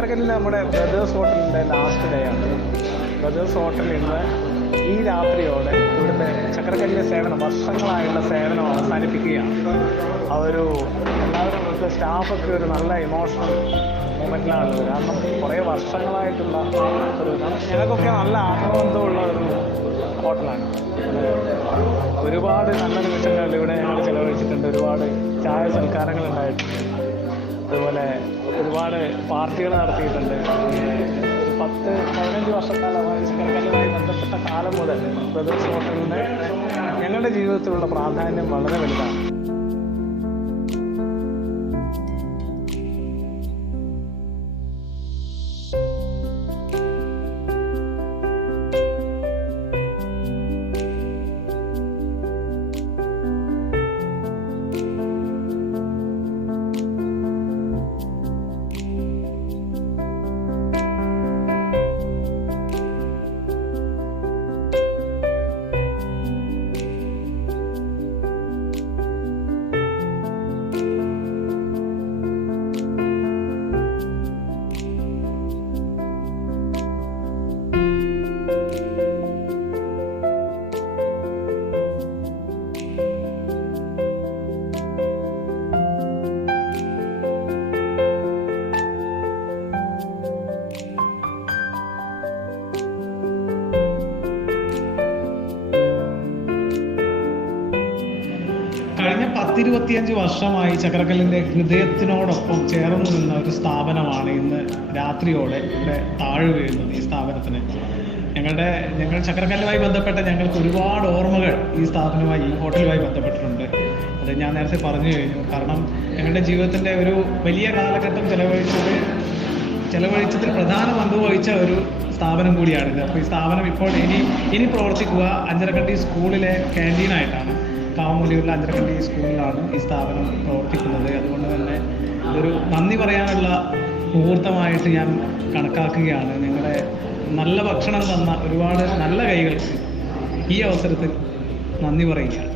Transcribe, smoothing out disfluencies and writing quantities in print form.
ചക്കരക്കല്ലിൽ നമ്മുടെ ബ്രദേഴ്സ് ഹോട്ടലിൻ്റെ last day ആണ്. ബ്രദേഴ്സ് ഹോട്ടലിൽ നിന്ന് ഈ രാത്രിയോടെ ഇവിടുത്തെ ചക്കരക്കല്ലിലെ സേവനം, വർഷങ്ങളായുള്ള സേവനം അവസാനിപ്പിക്കുകയാണ്. എല്ലാവരും ഇവിടുത്തെ സ്റ്റാഫൊക്കെ ഒരു നല്ല ഇമോഷണൽ മൊമെൻറ്റിലാണുള്ളത്. കാരണം കുറേ വർഷങ്ങളായിട്ടുള്ള ഞങ്ങൾക്കൊക്കെ നല്ല ആത്മബന്ധമുള്ള ഒരു ഹോട്ടലാണ്. ഒരുപാട് നല്ല നിമിഷങ്ങളിൽ ഇവിടെ ഞങ്ങൾ ചിലവഴിച്ചിട്ടുണ്ട്. ഒരുപാട് ചായ സൽക്കാരങ്ങളുണ്ടായിട്ടുണ്ട്. അതുപോലെ ഒരുപാട് പാർട്ടികൾ നടത്തിയിട്ടുണ്ട്. 10-15 വർഷക്കാലമായി ചക്കരക്കല്ലുമായി ബന്ധപ്പെട്ട കാലം മുതൽ ബ്രദേഴ്സ് ഹോട്ടലിന് ഞങ്ങളുടെ ജീവിതത്തിലുള്ള പ്രാധാന്യം വളരെ വലുതാണ്. കഴിഞ്ഞ 10-25 വർഷമായി ചക്കരക്കല്ലിൻ്റെ ഹൃദയത്തിനോടൊപ്പം ചേർന്ന് നിന്ന ഒരു സ്ഥാപനമാണ് ഇന്ന് രാത്രിയോടെ ഇവിടെ താഴെ വീഴുന്നത്. ഈ സ്ഥാപനത്തിന് ഞങ്ങൾ ചക്കരക്കല്ലുമായി ബന്ധപ്പെട്ട ഞങ്ങൾക്ക് ഒരുപാട് ഓർമ്മകൾ ഈ സ്ഥാപനവുമായി, ഈ ഹോട്ടലുമായി ബന്ധപ്പെട്ടിട്ടുണ്ട്. അത് ഞാൻ നേരത്തെ പറഞ്ഞു കഴിഞ്ഞു. കാരണം ഞങ്ങളുടെ ജീവിതത്തിൻ്റെ ഒരു വലിയ കാലഘട്ടം ചെലവഴിച്ചതിൽ പ്രധാന പങ്ക് വഹിച്ച ഒരു സ്ഥാപനം കൂടിയാണിത്. അപ്പോൾ ഈ സ്ഥാപനം ഇപ്പോൾ ഇനി പ്രവർത്തിക്കുക അഞ്ചരക്കണ്ടി സ്കൂളിലെ ക്യാൻറ്റീനായിട്ടാണ്. കാവമൂലിയുള്ള അഞ്ചരക്കണ്ടി സ്കൂളിലാണ് ഈ സ്ഥാപനം പ്രവർത്തിക്കുന്നത്. അതുകൊണ്ട് തന്നെ ഇതൊരു നന്ദി പറയാനുള്ള മുഹൂർത്തമായിട്ട് ഞാൻ കണക്കാക്കുകയാണ്. ഞങ്ങളുടെ നല്ല ഭക്ഷണം തന്ന ഒരുപാട് നല്ല കൈകൾക്ക് ഈ അവസരത്തിൽ നന്ദി പറയുകയാണ്.